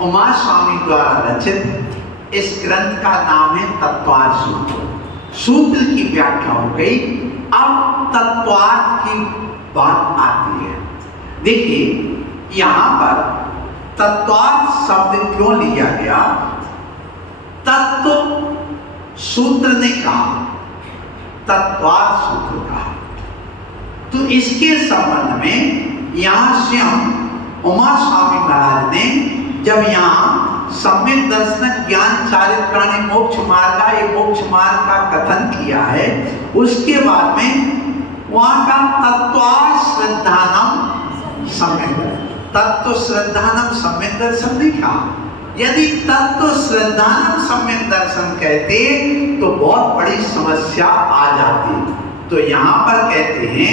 उमा स्वामी द्वारा रचित इस ग्रंथ का नाम है तत्वार्थ सूत्र। सूत्र की व्याख्या हो गई। अब तत्वार्थ की बात आती है। देखिए यहाँ पर तत्वार्थ शब्द क्यों लिया गया? तत्व सूत्र ने कहा, तत्वार्थ सूत्र कहा, तो इसके संबंध में यहाँ स्वयं उमा स्वामी महाराज ने जब यहाँ सम्यक दर्शन ज्ञान चारित्राणि मोक्ष मार्ग ये मोक्ष मार्ग का कथन किया है, उसके बाद में वहाँ का तत्वार्थ श्रद्धानम सम्यक, तत्व श्रद्धानम सम्यक दर्शन नहीं कहा। यदि तत्व श्रद्धानम सम्यक दर्शन कहते तो बहुत बड़ी समस्या आ जाती। तो यहाँ पर कहते हैं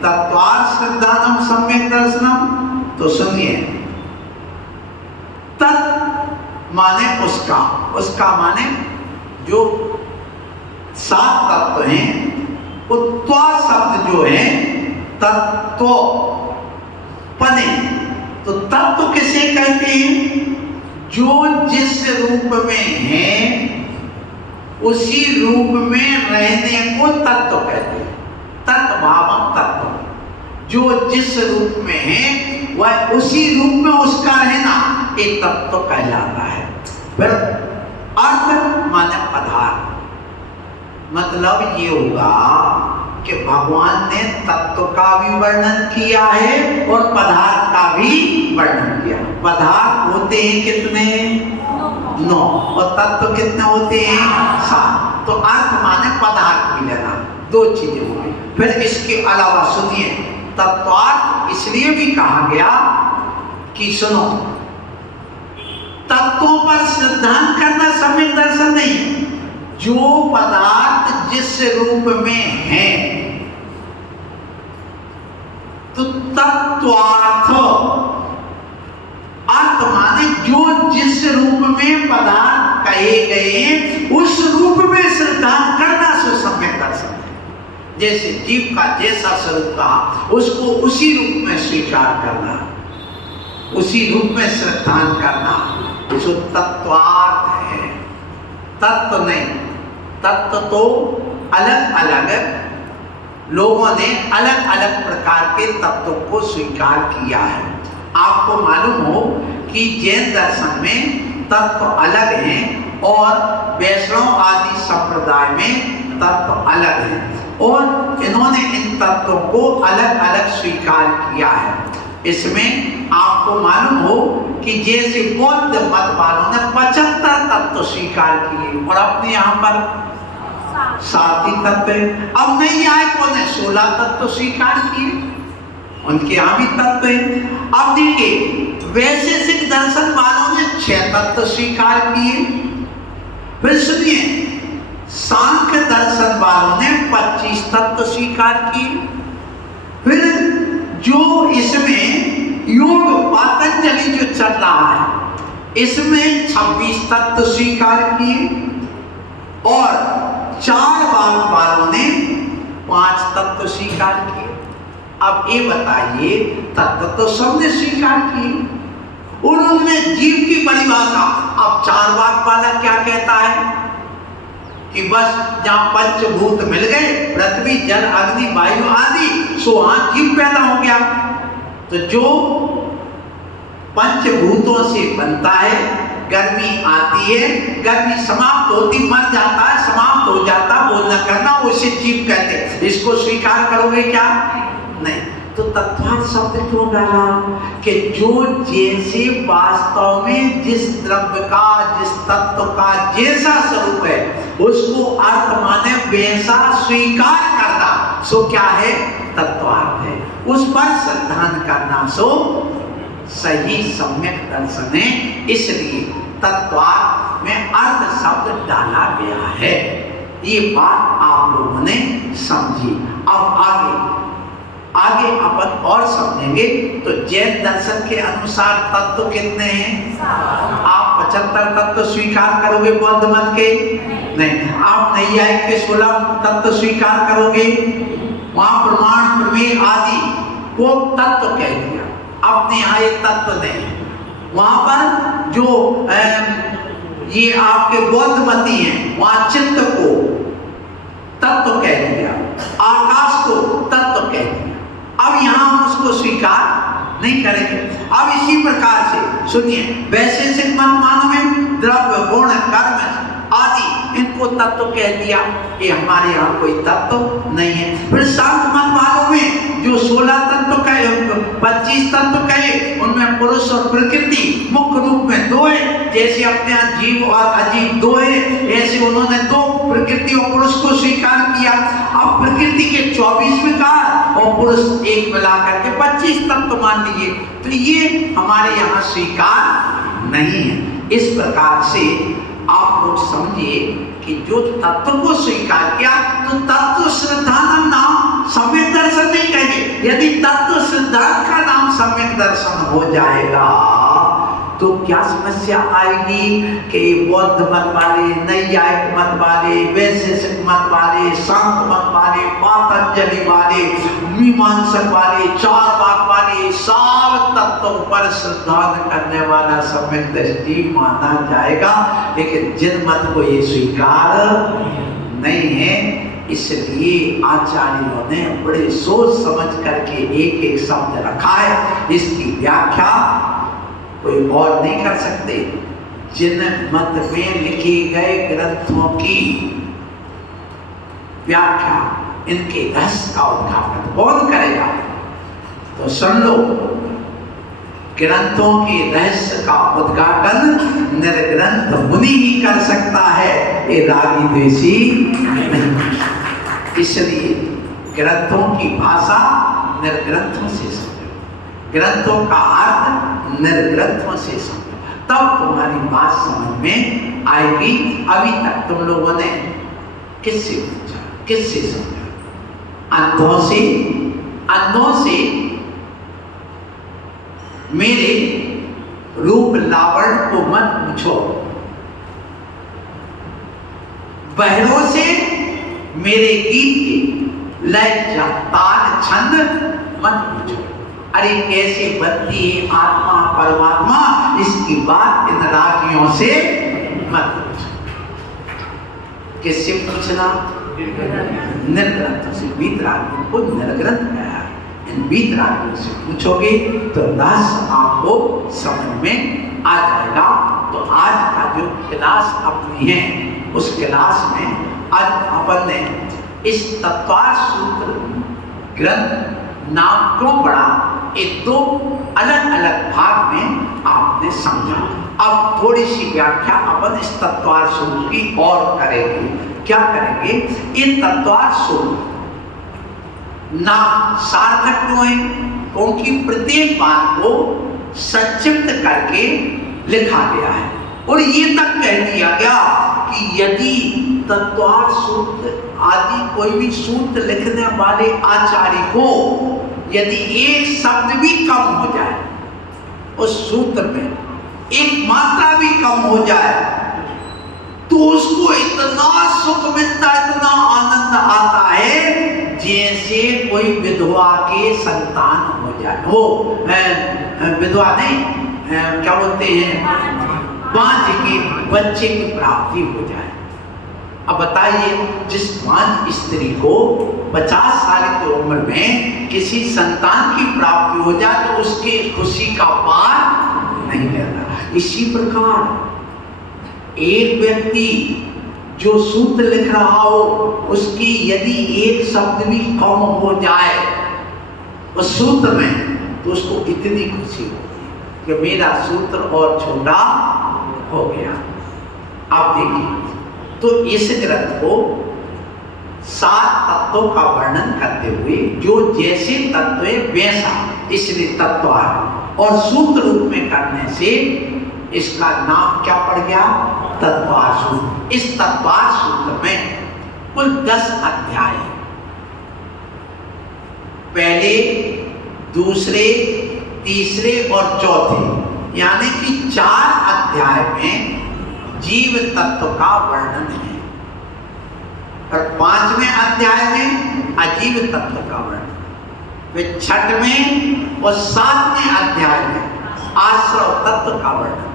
तत्वार्थ श्रद्धानम सम्यक दर्शनम। तो सुनिए, तत् माने उसका, उसका माने जो 7 तत्व हैं। उत्वा शब्द जो है तत्व पने, तो तत्व किसे कहते हैं? जो जिस रूप में है उसी रूप में रहने को तत्व कहते हैं। तत्भावम तत्व, जो जिस रूप में है वह उसी रूप में उसका रहना एक तत्व कहलाता है। फिर अर्थ माने पदार्थ, मतलब ये होगा कि भगवान ने तत्व का भी वर्णन किया है और पदार्थ का भी वर्णन किया। पदार्थ होते हैं कितने? 9 और तत्व कितने होते हैं? 7। तो अर्थ माने पदार्थ भी लेना, 2 चीजें होंगी। फिर इसके अलावा सुनिए, तत्वार्थ इसलिए भी कहा गया कि सुनो, तत्वों पर श्रद्धा करना सम्यक दर्शन नहीं। जो पदार्थ जिस रूप में है, तो तत्वार्थ अर्थ माने जो जिस रूप में पदार्थ कहे गए उस रूप में श्रद्धा करना से सम्यक दर्शन है। जैसे जीव का जैसा स्वरूप कहा उसको उसी रूप में स्वीकार करना, उसी रूप में श्रद्धा करना, जो तत्वार्थ है। तत्व नहीं, तत्व तो अलग अलग लोगों ने अलग अलग प्रकार के तत्वों को स्वीकार किया है। आपको मालूम हो कि जैन दर्शन में तत्व अलग हैं और वैष्णव आदि संप्रदाय में तत्व अलग हैं, और इन्होंने इन तत्वों को अलग अलग स्वीकार किया है। इसमें आपको मालूम हो कि जैसे बौद्ध मत वालों ने 75 तत्व स्वीकार किए और अपने यहाँ पर 7 ही तत्व है। अब नहीं आए कौन है, 16 तत्व स्वीकार किए, उनके यहाँ भी तत्व है। अब देखिए वैशेषिक दर्शन वालों ने 6 तत्व स्वीकार किए। फिर सुनिए, सांख्य दर्शन वालों ने 25 तत्व स्वीकार किए। फिर जो इसमें योग पतंजलि जो चल रहा है इसमें 26 तत्व स्वीकार किए, और 4 वाद वालों ने 5 तत्व स्वीकार किए। अब ये बताइए, तत्व तो सबने स्वीकार किए, उन्होंने जीव की परिभाषा। अब 4 वाद वाला क्या कहता है कि बस जहां पंचभूत मिल गए, पृथ्वी जल अग्नि वायु आदि, सो वहां जीव पैदा हो गया। तो जो पंचभूतों से बनता है, गर्मी आती है, गर्मी समाप्त होती, मर जाता है, समाप्त हो जाता, बोलना करना, उसे जीव कहते हैं। इसको स्वीकार करोगे क्या? नहीं। तो तत्वार्थ शब्द क्यों डाला? कि जो जैसे वास्तव में जिस द्रव्य का, जिस तत्व का जैसा स्वरूप है उसको अर्थ माने वैसा स्वीकार करना, सो क्या है? तत्वार्थ है। उस पर श्रद्धा करना सो सही सम्यक दर्शन है। इसलिए तत्वार्थ में अर्थ शब्द डाला गया है। ये बात आप लोगों ने समझी। अब आगे अपन और समझेंगे। तो जैन दर्शन के अनुसार तत्व कितने हैं? आप 75 तत्व स्वीकार करोगे बौद्ध मत के? नहीं। आप नैयायिक के 16 तत्व स्वीकार करोगे? वहां प्रमाण प्रमेय आदि को तत्व कह दिया, अपने यहाँ ये तत्व नहीं है। वहां पर जो ये आपके बौद्ध मती हैं, वहां चित्त को तत्व कह दिया, आकाश को तत्व कह दिया। अब यहां हम उसको स्वीकार नहीं करेंगे। अब इसी प्रकार से सुनिए, वैशेषिक मतवानों में द्रव्य, गुण, कर्म आदि इनको तत्व कह दिया, ये हमारे यहाँ कोई तत्व नहीं है। फिर सांख्य मत वालों में जो 16 तत्व कहे, 25 तत्व कहे, उनमें पुरुष और प्रकृति मुख्य रूप में दो है। जैसे अपने यहाँ जीव और अजीव दो है, ऐसे उन्होंने दो, प्रकृति और पुरुष को स्वीकार किया। अब प्रकृति के 24 विकार और पुरुष एक मिलाकर के 25 तत्व मान लीजिए, तो ये हमारे यहाँ स्वीकार नहीं है। इस प्रकार से आप लोग समझिए कि जो तत्व को स्वीकार किया, तो तत्व श्रद्धानम नाम सम्यक दर्शन नहीं कहेंगे। यदि तत्व सिद्धांत का नाम सम्यक दर्शन हो जाएगा तो क्या समस्या आएगी कि बौद्ध मत वाले, नैयायिक मत वाले, वैशेषिक मत वाले, सांख्य मत वाले, पातंजलि वाले, मीमांसक वाले, चार्वाक वाले, सब तत्वों पर श्रद्धा करने वाला सम्यक दृष्टि माना जाएगा, लेकिन जिन मत को ये स्वीकार नहीं है, इसलिए आचार्यों ने बड़े सोच समझ करके एक एक शब्द रखा है। इसकी व्याख्या कोई और नहीं कर सकते। जिन मत में लिखे गए ग्रंथों की व्याख्या, इनके रहस्य का उद्घाटन कौन करेगा? तो सुन लो, ग्रंथों के रहस्य का उद्घाटन निर्ग्रंथ मुनि ही कर सकता है, ये रागी द्वेषी नहीं। इसलिए ग्रंथों की भाषा निर्ग्रंथों से समझो, ग्रंथों का अर्थ निर्ग्रंथों से समझो, तब तुम्हारी बात समझ में आएगी। अभी तक तुम लोगों ने किससे पूछा, किससे समझा? अंधों से। अंधों से मेरे रूप लावण्य को मत पूछो, बहरों से मेरे गीत के लय ताल छंद मत पूछो। अरे कैसे बनती है आत्मा परमात्मा, इसकी बात इन रागियों से मत पूछो। किससे पूछना? निर्ग्रंथ से। वीतरागियों को निर्ग्रंथ कहा। इन वीतरागियों से पूछोगे तो रहस्य आपको समझ में आ जाएगा। तो आज का जो क्लास अपनी है, उस क्लास में आज अपन ने इस तत्वार्थ सूत्र ग्रंथ नाम क्यों पढ़ा, एक दो अलग अलग भाग में आपने समझा। अब थोड़ी सी व्याख्या अपन इस तत्वार्थ सूत्र की और करेंगे। क्या करेंगे? ये तत्वार्थ सूत्र नाम सार्थक क्यों है? क्योंकि प्रत्येक बात को संक्षिप्त करके लिखा गया है, और ये तक कह दिया गया कि यदि तत्वार्थ सूत्र आदि कोई भी सूत्र लिखने वाले आचार्य को यदि एक शब्द भी कम हो जाए, उस सूत्र में एक मात्रा भी कम हो जाए, तो उसको इतना सुख मिलता है, इतना आनंद आता है, जैसे कोई विधवा के संतान हो जाए। हो विधवा नहीं, क्या बोलते हैं, बांझ के बच्चे की प्राप्ति हो जाए। अब बताइए, जिस बांझ स्त्री को 50 साल की उम्र में किसी संतान की प्राप्ति हो जाए तो उसकी खुशी का पार नहीं रहता। इसी प्रकार एक व्यक्ति जो सूत्र लिख रहा हो, उसकी यदि एक शब्द भी कम हो जाए उस सूत्र में, तो उसको इतनी खुशी होती कि मेरा सूत्र और छोटा हो गया। अब देखिए, तो इस ग्रंथ को 7 तत्वों का वर्णन करते हुए, जो जैसे तत्व है वैसा, इसलिए तत्वार्थ, और सूत्र रूप में करने से इसका नाम क्या पड़ गया? तत्वार्थ सूत्र। इस तत्वार्थ सूत्र में कुल 10 अध्याय, पहले, दूसरे, तीसरे और चौथे, यानी कि 4 अध्याय में जीव तत्व का वर्णन है, और 5वें अध्याय में अजीव तत्व का वर्णन, फिर 6वें और 7वें अध्याय में आश्रव तत्व का वर्णन।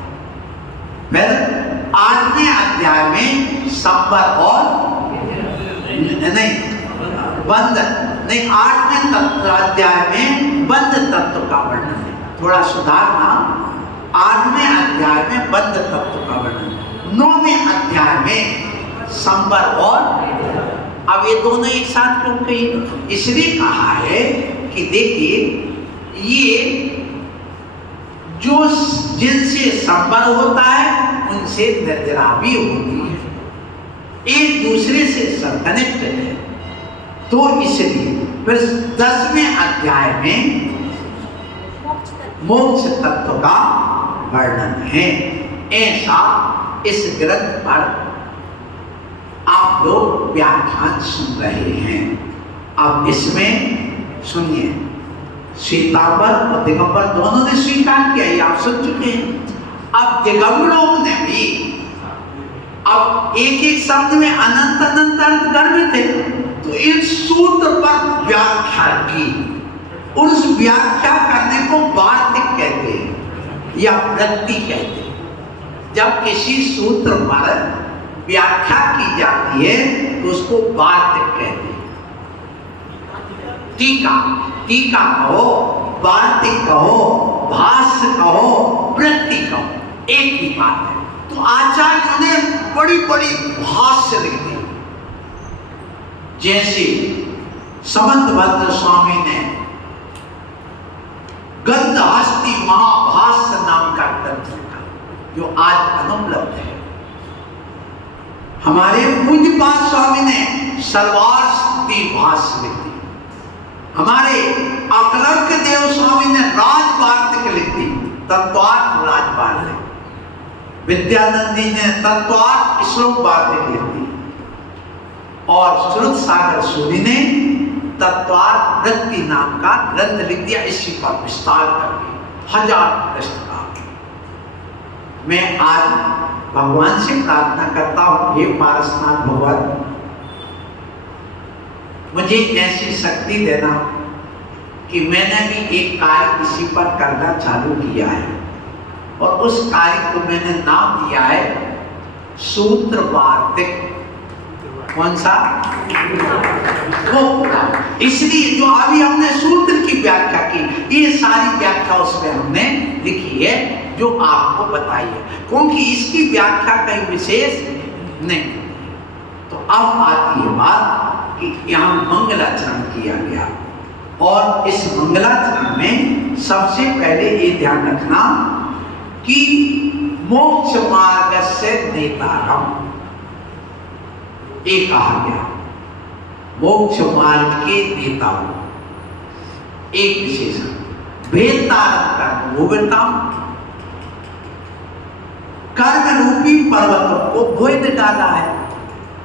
फिर 8वें अध्याय में संबर और नहीं बंध नहीं 8वें अध्याय में बंध तत्व का वर्णन है। थोड़ा सुधारना, 8वें अध्याय में बंध तत्व का वर्णन, 9वें अध्याय में संबर और। अब ये दोनों एक साथ क्यों कही? इसलिए कहा है कि देखिए ये जो जिनसे संबर होता है उनसे निर्जरा भी होती है, एक दूसरे से कनेक्टेड है। तो इसलिए फिर 10वें अध्याय में मोक्ष तत्व का वर्णन है। ऐसा इस ग्रंथ पर आप लोग व्याख्यान सुन रहे हैं। अब इसमें सुनिए, श्वेतांबर और दिगंबर दोनों ने स्वीकार किया, ये आप सुन चुके हैं। अब दिगंबरों ने भी अब एक एक शब्द में अनंत अनंत अर्थ गर्भित थे, तो इस सूत्र पर व्याख्या की। उस व्याख्या करने को वार्तिक कहते हैं या वृत्ति कहते हैं। जब किसी सूत्र पर व्याख्या की जाती है तो उसको वार्तिक कहते हैं। टीका, टीका कहो, वार्तिक कहो, भाष्य कहो, वृत्ति कहो, एक ही बात है। तो आचार्यों ने बड़ी बड़ी भाष्य लिख दी, जैसे समंतभद्र स्वामी ने गंधहस्ती महाभाष्य नाम का ग्रंथ लिखा, जो आज अनुपलब्ध है। हमारे पूज्यपाद स्वामी ने सर्वार्थ भाष्य लिख दी। हमारे अकलंक देव स्वामी ने राजवार्तिक लिख दी, तत्वार्थ राजवार्तिक। विद्यानंदी ने तत्वार्थ श्लोक वार्तिक लिख दी, और श्रुत सागर सूरी ने तत्वार्थ वृत्ति नाम का ग्रंथ लिख दिया, इसी पर विस्तार करके 1000 पृष्ठ का। मैं आज भगवान से प्रार्थना करता हूं, हे पारसनाथ भगवान, मुझे ऐसी शक्ति देना कि मैंने भी एक कार्य इसी पर करना चालू किया है, और उस कार्य को मैंने नाम दिया है सूत्र वार्तिक। कौन सा? वो। इसलिए जो अभी हमने सूत्र की व्याख्या की, ये सारी व्याख्या उसमें हमने लिखी है, जो आपको बताई है, क्योंकि इसकी व्याख्या कहीं विशेष नहीं। तो अब आती है बात कि यहाँ मंगलाचरण किया गया, और इस मंगलाचरण में सबसे पहले ये ध्यान रखना कि मोक्ष मार्ग से नेतारम ये कहा गया, मोक्ष मार्ग के नेताओं। एक विशेषण भेदतारम कर्म भोगताम, कर्म रूपी पर्वतों को भेद डाला है,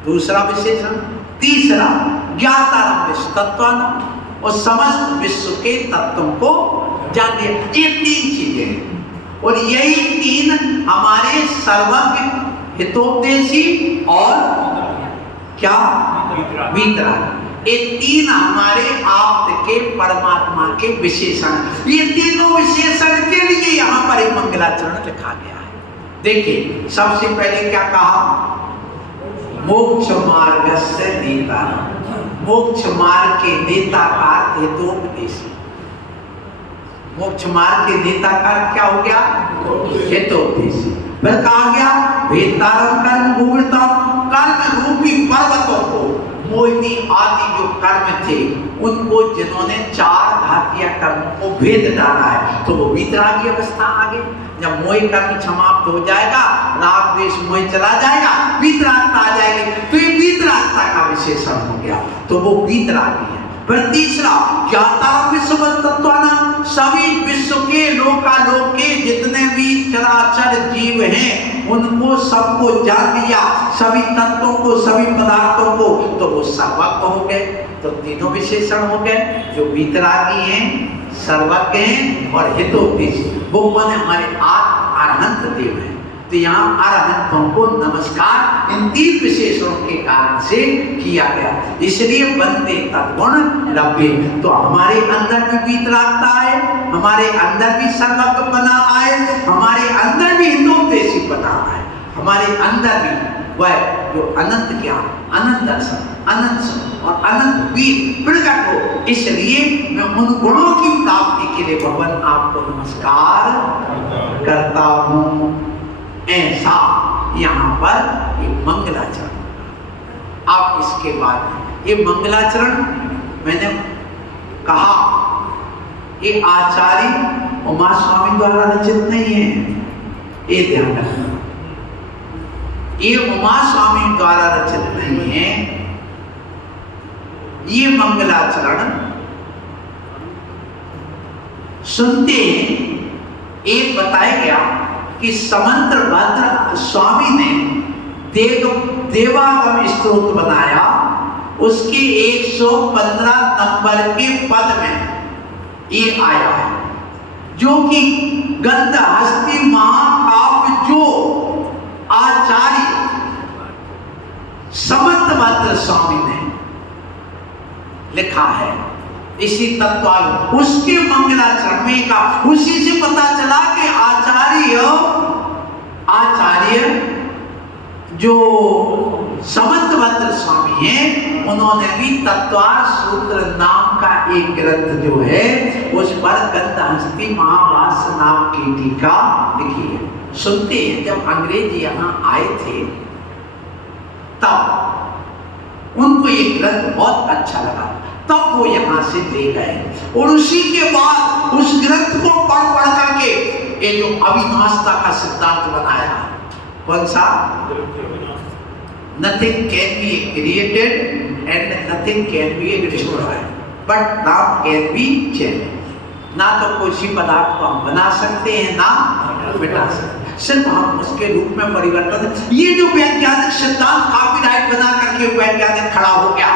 दूसरा विशेषण। तीसरा ज्ञातारम विश्व तत्वानाम, और समस्त विश्व के तत्वों को जान लिया। ये 3 चीजें हैं, और यही 3 हमारे सर्वज्ञ हितोपदेशी और क्या वीतराग, ये 3 हमारे आप के परमात्मा के विशेषण। ये तीनों विशेषण के लिए यहाँ पर एक मंगलाचरण लिखा गया है। देखिए सबसे पहले क्या कहा? मोक्ष मार्ग से नेता, मोक्ष मार्ग के नेता का हितोपदेशी। मोक्ष मार्ग के नेता का क्या हो गया? हितोपदेशी। फिर कहा गया भेदतारम कर्म भोगताम, कर्म रूपी पर्वतों को, मोहिनी आदि जो कर्म थे उनको जिन्होंने 4 घातीय कर्मों को भेद डाला है, तो वो वीतरागी अवस्था आ गई। जब मोह कर्म समाप्त हो जाएगा, राग द्वेष मोह चला जाएगा, वीतरागता आ जाएगी, तो ये वीतरागता का विशेषण हो गया, तो वो वीतरागी है। फिर तीसरा ज्ञाता विश्व तत्वानाम, सभी विश्व के लोकालोक के जितने भी चराचर जीव हैं उनको सबको जान लिया, सभी तत्वों को, सभी पदार्थों को, तो वो सर्वज्ञ हो गए। तो तीनों विशेषण हो गए, जो वीतरागी हैं, सर्वज्ञ हैं और हितोपदेशी। वो माने हमारे आत्म अरहंत देव हैं। तो यहाँ अरहंतों को नमस्कार इन 3 विशेषणों के कारण से किया गया। इसलिए बनते तद्गुण लभ्य। तो हमारे अंदर भी वीतरागता आए, हमारे अंदर भी सर्वज्ञपना आए, हमारे अंदर भी हितोपदेशीपना आए, हमारे अंदर भी वह जो अनंत ज्ञान, अनंत दर्शन, अनंत सुख और अनंत वीर प्रकट हो। इसलिए मैं उन गुणों की प्राप्ति के लिए भगवान आपको नमस्कार करता हूँ। ऐसा यहाँ पर ये मंगलाचरण। आप इसके बाद ये मंगलाचरण मैंने कहा ये आचार्य उमा स्वामी द्वारा रचित नहीं है, ये ध्यान रखना। ये उमा स्वामी द्वारा रचित नहीं है। ये मंगलाचरण सुनते एक बताया गया कि समंत्रभद्र स्वामी ने देवागम स्तोत्र बनाया, उसके 115 नंबर के पद में ये आया है, जो कि गंधहस्ती महाकाव्य जो आचार्य समंत्रभद्र स्वामी ने लिखा है, इसी तत्व उसके मंगलाचरण में का उसी से पता चला कि आचार्य जो समंत्रभद्र स्वामी हैं, उन्होंने भी तत्वार सूत्र नाम का एक ग्रंथ जो है उस पर गंधहस्ती महाभाष्य नाम की टीका लिखी है। सुनते हैं जब अंग्रेज यहाँ आए थे तब उनको ये ग्रंथ बहुत अच्छा लगा, तब वो यहाँ से ले गए और उसी के बाद उस ग्रंथ को पढ़ करके ये जो अविनाशता का सिद्धांत बनाया। कौन सा? Nothing can be created and nothing can be destroyed, but now can be changed। ना तो कोई पदार्थ को हम बना सकते हैं ना मिटा सकते, सिर्फ हम उसके रूप में परिवर्तन। ये जो वैज्ञानिक सिद्धांत कॉपीराइट बना करके वैज्ञानिक खड़ा हो गया,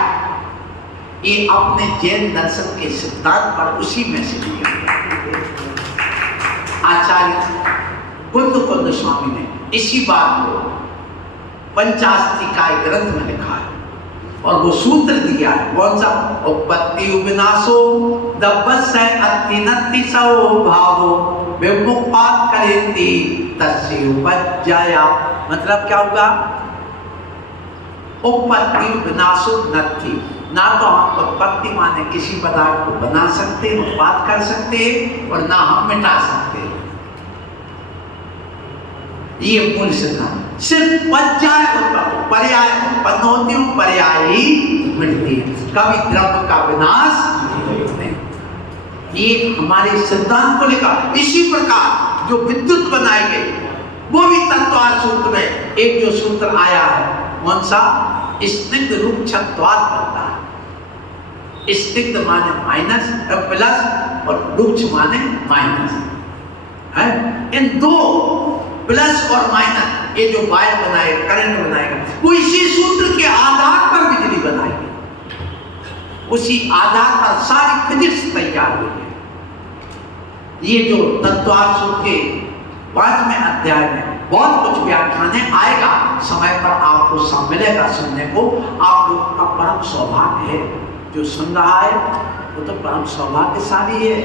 ये अपने जैन दर्शन के सिद्धांत पर उसी में से लिया गया। आचार्य कुंद स्वामी ने इसी बात को पंचास्तिकाय ग्रंथ में लिखा है और वो सूत्र दिया है। कौन सा? उपपत्ति विनाशो दब्बस्य अत्तिनत्ति सो भावो विमुक्पात करेति तस्य उपज्जाया। मतलब क्या होगा? उपपत्ति विनाशो नत्ति, ना तो हम उत्पत्ति माने किसी पदार्थ को बना सकते हैं, उत्पाद कर सकते हैं, और ना हम मिटा सकते हैं। ये मूल सिद्धांत। सिर्फ पर्याय पर्याय उत्पन्न होती हूँ, पर्याय ही मिटती है, कभी द्रव्य का विनाश नहीं। ये हमारे सिद्धांत को लेकर इसी प्रकार जो विद्युत बनाई गई वो भी तत्वार सूत्र में एक जो सूत्र आया है, कौन सा? स्निग्ध रूप छत्वाद बनता है। स्निग्ध माने माइनस प्लस और रूक्ष माने माइनस है। इन दो प्लस और माइनस ये जो वायर बनाएगा, करंट बनाएगा, वो इसी सूत्र के आधार पर बिजली बनाएगी। उसी आधार पर सारी फिजिक्स तैयार हुई है। ये जो तत्वार सूत्र के 5वें अध्याय में बहुत कुछ व्याख्यान आएगा, समय पर आपको सब मिलेगा सुनने को। आप लोग का परम सौभाग्य है, जो सुन रहा है वो तो परम सौभाग्यशाली है,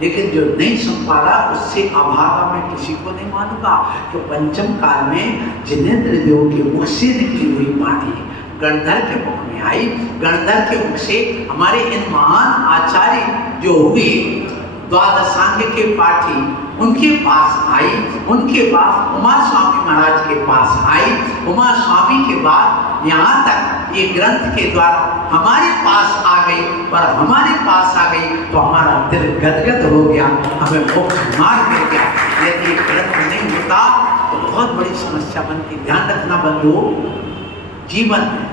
लेकिन जो नहीं सुन पा रहा उससे अभागा मैं किसी को नहीं मानूंगा। तो पंचम काल में जिनेंद्र देव के मुख से निकली हुई वाणी गणधर के मुख में आई, गणधर के मुख से हमारे इन महान आचार्य जो हुए द्वादशांग के पाठी, उनके पास आई, उनके बाद उमा स्वामी महाराज के पास आई, उमा स्वामी के बाद यहाँ तक ये ग्रंथ के द्वारा हमारे पास आ गई, और हमारे पास आ गई तो हमारा दिल गदगद हो गया, हमें मोक्ष मार्ग मिल गया। यदि ग्रंथ नहीं होता तो बहुत बड़ी समस्या बनती। ध्यान रखना बंधुओं, जीवन में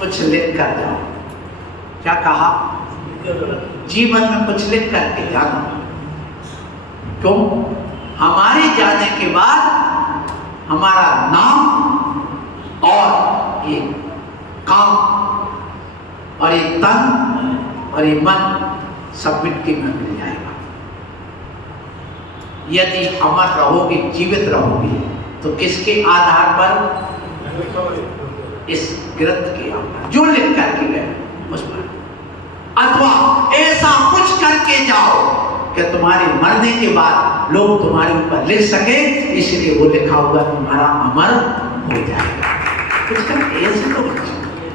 कुछ लिख कर जाओ। क्या कहा? जीवन में कुछ लिख करके जाना। क्यों? हमारे जाने के बाद हमारा नाम और ये काम और ये तन और ये मन सब मिट्टी में मिल जाएगा। यदि अमर रहोगे, जीवित रहोगे, तो किसके आधार पर? इस ग्रंथ के आधार, जो लिख करके गए उस पर। अथवा ऐसा कुछ करके जाओ कि तुम्हारे मरने के बाद लोग तुम्हारे ऊपर लिख सके, इसलिए वो लिखा हुआ तुम्हारा अमर हो जाएगा। ऐसे तो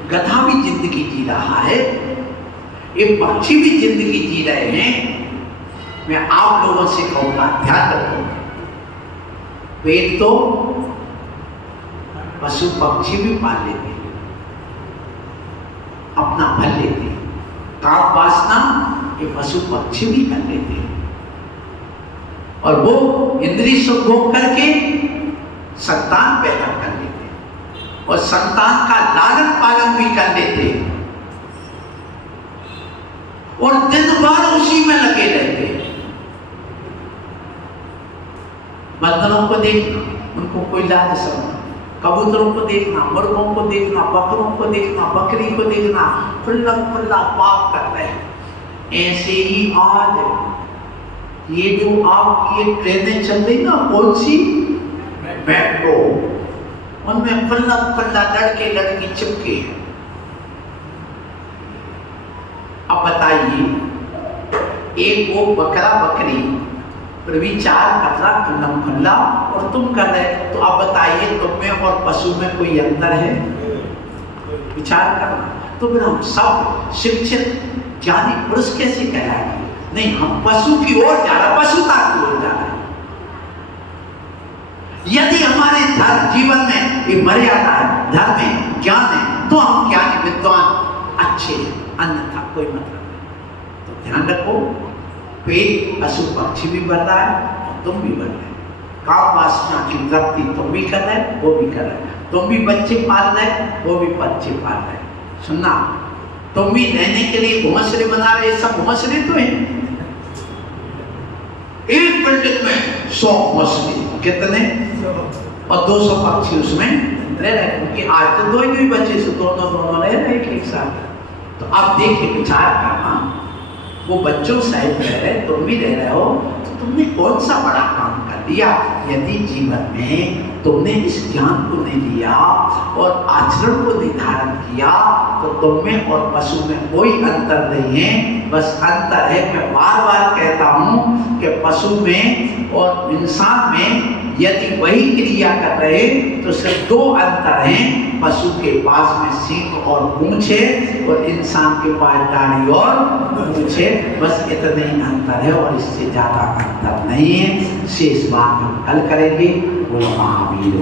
गधा भी जिंदगी जी रहा है, ये पक्षी भी जिंदगी जी रहे हैं। मैं आप लोगों से कहूंगा, ध्यान रखो, पेट तो पशु पक्षी भी पाल लेते, अपना भर लेते, काम वासना ये पशु पक्षी भी कर लेते, और वो इंद्रिय सुख भोग करके संतान पैदा कर लेते, और संतान का लालन पालन भी कर लेते, और दिन भर उसी में लगे रहते। बंदरों को देखना, उनको कोई लाज शर्म, कबूतरों को देखना, मुर्गों को देखना, बकरों को देखना, बकरी को देखना, खुल्ला खुल्ला पाप कर रहे हैं। ऐसे ही आज ये जो आपकी ये ट्रेनें चल रही ना, कौन सी? मेट्रो, उनमें खुल्ला खुल्ला लड़के लड़की चिपके हैं। अब बताइए, एक वो बकरा बकरी फिर भी चार कतरा खुल्लम खुल्ला और तुम कर रहे, तो अब बताइए तुम में और पशु में कोई अंतर है? विचार करना। तो फिर हम सब शिक्षित ज्ञानी पुरुष कैसे कहलाएंगे? नहीं, हम पशु की ओर जा रहे, पशुता की ओर जा रहे हैं। यदि हमारे धर्म जीवन में ये मर्यादा है, धर्म है, ज्ञान है, तो हम ज्ञानी विद्वान अच्छे हैं, अन्यथा कोई मतलब नहीं। तो ध्यान रखो, पेट पशु पक्षी भी बढ़ रहा है और तुम भी बढ़ रहे, काम वासना की तृप्ति तुम भी कर रहे, वो भी कर रहे, तुम भी बच्चे पाल रहे, वो भी बच्चे पाल रहे। सुनना, तुम भी रहने के लिए घोंसले बना रहे, सब घोंसले तो हैं। एक बिल्डिंग में 100 घोंसले, कितने? और 200 पक्षी उसमें रह रहे, क्योंकि आज तो दो ही बच्चे से दोनों रह रहे एक साथ। तो अब देखिए, विचार करना, वो बच्चों सहित रह रहे, तुम भी रह रहे हो, तो तुमने कौन सा बड़ा काम कर दिया? यदि जीवन में तुमने इस ज्ञान को नहीं लिया और आचरण को निर्धारण किया, तो तुम में और पशु में कोई अंतर नहीं है। बस अंतर है, मैं बार बार कहता हूँ कि पशु में और इंसान में यदि वही क्रिया कर रहे, तो सिर्फ 2 अंतर हैं। पशु के पास में सींग और पूंछ है, और इंसान के पास दाढ़ी और पूंछ है। बस इतने ही अंतर है, और इससे ज्यादा अंतर नहीं है। शेष बात हम कल करेंगे। बोलो महावीर।